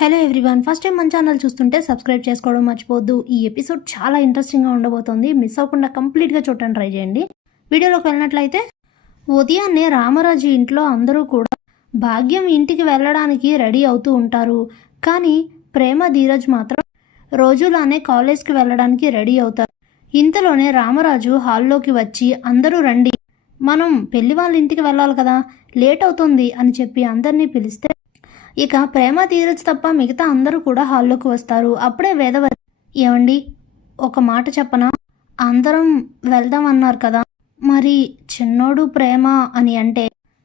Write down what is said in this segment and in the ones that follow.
Hello everyone first time మన channel చూస్తుంటే subscribe చేసుకోవడం మర్చిపోవద్దు. ఈ ఎపిసోడ్ చాలా ఇంట్రెస్టింగ్గా ఉండబోతోంది. మిస్ అవ్వకుండా కంప్లీట్గా చూడటానికి ట్రై చేయండి. వీడియోలోకి వెళ్ళినట్లయితే ఉదయాన్నే రామరాజు ఇంట్లో అందరూ కూడా భాగ్యం ఇంటికి వెళ్ళడానికి రెడీ అవుతూ ఉంటారు. కానీ ప్రేమ ధీరజ్ మాత్రం రోజులానే కాలేజ్కి వెళ్ళడానికి రెడీ అవుతారు. ఇంతలోనే రామరాజు హాల్లోకి వచ్చి అందరూ రండి. మనం పెళ్ళి వాళ్ళ ఇంటికి వెళ్ళాలి కదా. లేట్ అవుతుంది అని చెప్పి అందరినీ పిలిస్తే ఇక ప్రేమ ధీరజ్ తప్ప మిగతా అందరూ కూడా హాల్లోకి వస్తారు. అప్పుడే వేదవతి ఏమండి ఒక మాట చెప్పనా? అందరం వెళ్దాం అన్నారు కదా. మరి చిన్నోడు ప్రేమ అని అంటే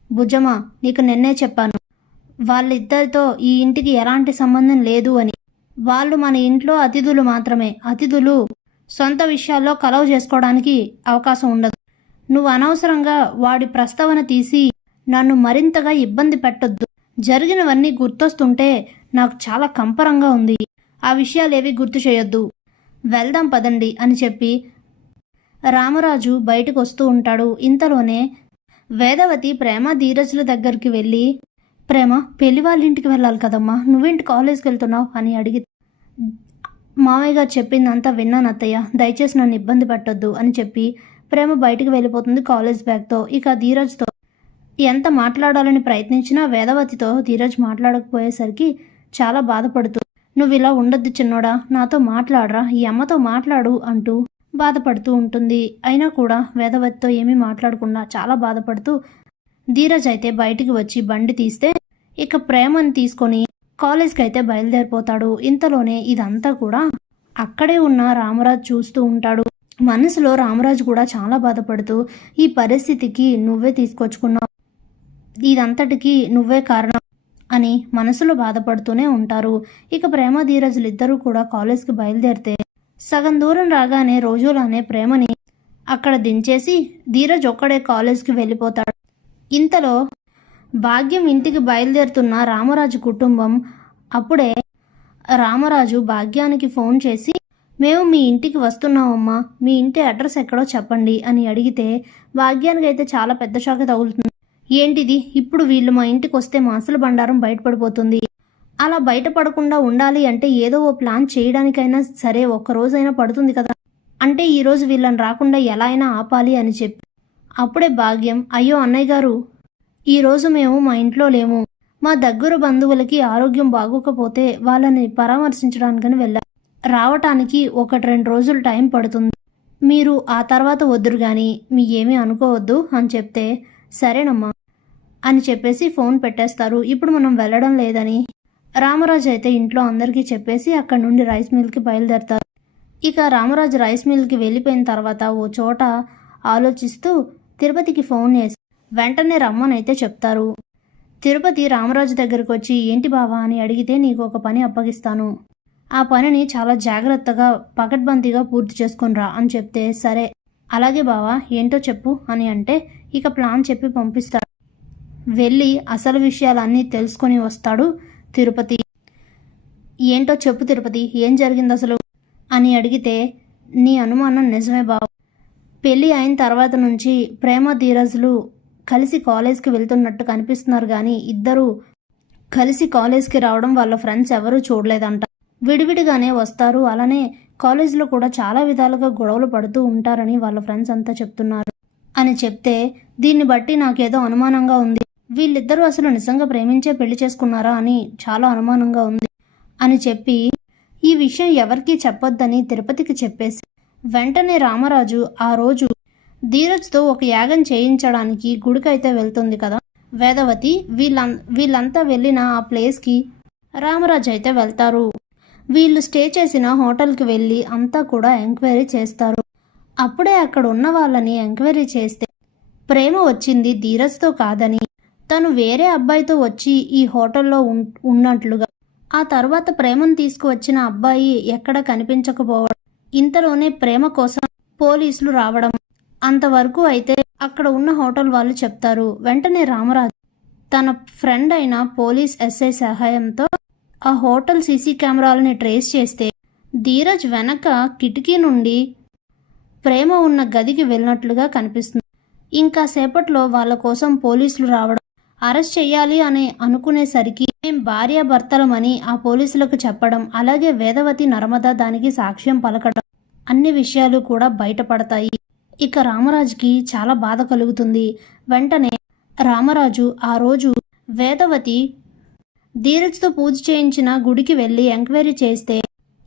భుజమా నీకు నిన్నే చెప్పాను. వాళ్ళిద్దరితో ఈ ఇంటికి ఎలాంటి సంబంధం లేదు అని. వాళ్ళు మన ఇంట్లో అతిథులు మాత్రమే. అతిథులు సొంత విషయాల్లో కలవ చేసుకోవడానికి అవకాశం ఉండదు. నువ్వు అనవసరంగా వాడి ప్రస్తావన తీసి నన్ను మరింతగా ఇబ్బంది పెట్టొద్దు. జరిగినవన్నీ గుర్తొస్తుంటే నాకు చాలా కంపరంగా ఉంది. ఆ విషయాలేవి గుర్తు చేయొద్దు. వెళ్దాం పదండి అని చెప్పి రామరాజు బయటకు వస్తూ ఉంటాడు. ఇంతలోనే వేదవతి ప్రేమ ధీరజుల దగ్గరికి వెళ్ళి ప్రేమ పెళ్ళి వాళ్ళ ఇంటికి వెళ్ళాలి కదమ్మా. నువ్వేంటి కాలేజ్కి వెళ్తున్నావు? అని అడిగి మామయ్య గారు చెప్పిందంతా విన్నాను అత్తయ్య. దయచేసి నన్ను ఇబ్బంది పెట్టొద్దు అని చెప్పి ప్రేమ బయటికి వెళ్ళిపోతుంది కాలేజ్ బ్యాగ్తో. ఇక ధీరజ్తో ఎంత మాట్లాడాలని ప్రయత్నించినా వేదవతితో ధీరజ్ మాట్లాడకపోయేసరికి చాలా బాధపడుతూ నువ్వు ఇలా ఉండొద్దు చిన్నోడా నాతో మాట్లాడరా ఈ అమ్మతో మాట్లాడు అంటూ బాధపడుతూ ఉంటుంది. అయినా కూడా వేదవతితో ఏమీ మాట్లాడకుండా చాలా బాధపడుతూ ధీరజ్ అయితే బయటికి వచ్చి బండి తీస్తే ఇక ప్రేమని తీసుకొని కాలేజ్కి అయితే బయలుదేరిపోతాడు. ఇంతలోనే ఇదంతా కూడా అక్కడే ఉన్న రామరాజ్ చూస్తూ ఉంటాడు. మనసులో రామరాజు కూడా చాలా బాధపడుతూ ఈ పరిస్థితికి నువ్వే తీసుకొచ్చుకున్నావు. ఇదంతటికి నువ్వే కారణం అని మనసులో బాధపడుతూనే ఉంటారు. ఇక ప్రేమ ధీరజులు ఇద్దరూ కూడా కాలేజ్కి బయలుదేరితే సగం దూరం రాగానే రోజులానే ప్రేమని అక్కడ దించేసి ధీరజ్ ఒక్కడే కాలేజ్కి వెళ్ళిపోతాడు. ఇంతలో భాగ్యం ఇంటికి బయలుదేరుతున్న రామరాజు కుటుంబం అప్పుడే రామరాజు భాగ్యానికి ఫోన్ చేసి మేము మీ ఇంటికి వస్తున్నామమ్మా. మీ ఇంటి అడ్రస్ ఎక్కడో చెప్పండి అని అడిగితే భాగ్యానికి అయితే చాలా పెద్ద షాక్ తగులుతుంది. ఏంటిది? ఇప్పుడు వీళ్ళు మా ఇంటికి వస్తే మా అసలు బండారం బయటపడిపోతుంది. అలా బయటపడకుండా ఉండాలి అంటే ఏదో ఓ ప్లాన్ చేయడానికైనా సరే ఒక్కరోజైనా పడుతుంది కదా. అంటే ఈరోజు వీళ్ళని రాకుండా ఎలా అయినా ఆపాలి అని చెప్పి. అప్పుడే భాగ్యం అయ్యో అన్నయ్య గారు ఈరోజు మేము మా ఇంట్లో లేము. మా దగ్గర బంధువులకి ఆరోగ్యం బాగోకపోతే వాళ్ళని పరామర్శించడానికని వెళ్ళాం. రావటానికి ఒకటి రెండు రోజులు టైం పడుతుంది. మీరు ఆ తర్వాత వద్దురు కానీ మీ ఏమీ అనుకోవద్దు అని చెప్తే సరేనమ్మా. అని చెప్పేసి ఫోన్ పెట్టేస్తారు. ఇప్పుడు మనం వెళ్ళడం లేదని రామరాజు అయితే ఇంట్లో అందరికీ చెప్పేసి అక్కడ నుండి రైస్ మిల్కి బయలుదేరతారు. ఇక రామరాజు రైస్ మిల్కి వెళ్ళిపోయిన తర్వాత ఓ చోట ఆలోచిస్తూ తిరుపతికి ఫోన్ చేసి వెంటనే రమ్మనైతే చెప్తారు. తిరుపతి రామరాజు దగ్గరికి వచ్చి ఏంటి బావా? అని అడిగితే నీకు ఒక పని అప్పగిస్తాను. ఆ పనిని చాలా జాగ్రత్తగా పకడ్బందీగా పూర్తి చేసుకునిరా అని చెప్తే సరే. అలాగే బావా ఏంటో చెప్పు అని అంటే ఇక ప్లాన్ చెప్పి పంపిస్తాడు వెళ్ళి అసలు విషయాలన్నీ తెలుసుకొని వస్తాడు తిరుపతి. ఏంటో చెప్పు తిరుపతి ఏం జరిగింది అసలు? అని అడిగితే నీ అనుమానం నిజమే బాబు. పెళ్ళి అయిన తర్వాత నుంచి ప్రేమ ధీరజులు కలిసి కాలేజ్కి వెళ్తున్నట్టు కనిపిస్తున్నారు కానీ ఇద్దరు కలిసి కాలేజ్కి రావడం వాళ్ళ ఫ్రెండ్స్ ఎవరూ చూడలేదంట. విడివిడిగానే వస్తారు. అలానే కాలేజీలో కూడా చాలా విధాలుగా గొడవలు పడుతూ ఉంటారని వాళ్ళ ఫ్రెండ్స్ అంతా చెప్తున్నారు. అని చెప్తే దీన్ని బట్టి నాకేదో అనుమానంగా ఉంది. వీళ్ళిద్దరూ అసలు నిజంగా ప్రేమించే పెళ్ళి చేసుకున్నారా అని చాలా అనుమానంగా ఉంది అని చెప్పి ఈ విషయం ఎవరికీ చెప్పొద్దని తిరుపతికి చెప్పేసి వెంటనే రామరాజు ఆ రోజు ధీరజ్తో ఒక యాగం చేయించడానికి గుడికైతే వెళ్తుంది కదా. వేదవతి వీళ్ళ వీళ్ళంతా వెళ్ళిన ఆ ప్లేస్కి రామరాజు అయితే వెళ్తారు. వీళ్ళు స్టే చేసిన హోటల్కి వెళ్ళి అంతా కూడా ఎంక్వైరీ చేస్తారు. అప్పుడే అక్కడ ఉన్న వాళ్ళని ఎంక్వైరీ చేస్తే ప్రేమ వచ్చింది ధీరజ్తో కాదని. తను వేరే అబ్బాయితో వచ్చి ఈ హోటల్లో ఉన్నట్లుగా. ఆ తర్వాత ప్రేమను తీసుకువచ్చిన అబ్బాయి ఎక్కడ కనిపించకపోవడం ఇంతలోనే ప్రేమ కోసం పోలీసులు రావడం. అంతవరకు అయితే అక్కడ ఉన్న హోటల్ వాళ్ళు చెప్తారు వెంటనే రామరాజు తన ఫ్రెండ్ అయిన పోలీస్ ఎస్ఐ సహాయంతో ఆ హోటల్ సీసీ కెమెరాలని ట్రేస్ చేస్తే ధీరజ్ వెనక కిటికీ నుండి ప్రేమ ఉన్న గదికి వెళ్ళినట్లుగా కనిపిస్తుంది. ఇంకా సేపట్లో వాళ్ళ కోసం పోలీసులు రావడం అరెస్ట్ చేయాలి అని అనుకునేసరికి మేం భార్యాభర్తలమని ఆ పోలీసులకు చెప్పడం అలాగే వేదవతి నర్మద దానికి సాక్ష్యం పలకడం అన్ని విషయాలు కూడా బయటపడతాయి. ఇక రామరాజుకి చాలా బాధ కలుగుతుంది. వెంటనే రామరాజు ఆ రోజు వేదవతి ధీరజ్తో పూజ చేయించిన గుడికి వెళ్ళి ఎంక్వైరీ చేస్తే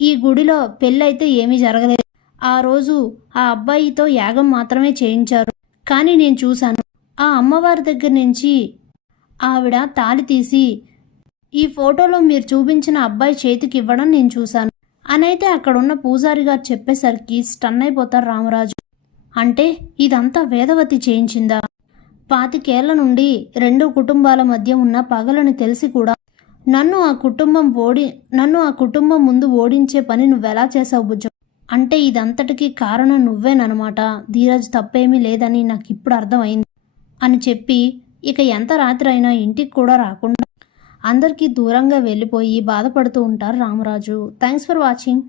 ఈ గుడిలో పెళ్ళైతే ఏమీ జరగలేదు. ఆ రోజు ఆ అబ్బాయితో యాగం మాత్రమే చేయించారు. కానీ నేను చూశాను. ఆ అమ్మవారి దగ్గర నుంచి ఆవిడ తాళి తీసి ఈ ఫోటోలో మీరు చూపించిన అబ్బాయి చేతికి ఇవ్వడం నేను చూశాను అనైతే అక్కడున్న పూజారి గారు చెప్పేసరికి స్టన్ అయిపోతారు రామరాజు. అంటే ఇదంతా వేదవతి చేయించిందా? పాతికేళ్ళ నుండి రెండు కుటుంబాల మధ్య ఉన్న పగలను తెలిసి కూడా నన్ను ఆ కుటుంబం ఓడి నన్ను ఆ కుటుంబం ముందు ఓడించే పని నువ్వెలా చేసావు బుజ్జం? అంటే ఇదంతటికీ కారణం నువ్వేనమాట ధీరజ్ తప్పేమీ లేదని నాకు ఇప్పుడు అర్థమైంది అని చెప్పి ఇక ఎంత రాత్రి అయినా ఇంటికి కూడా రాకుండా అందరికీ దూరంగా వెళ్ళిపోయి బాధపడుతూ ఉంటారు రామరాజు. Thanks for watching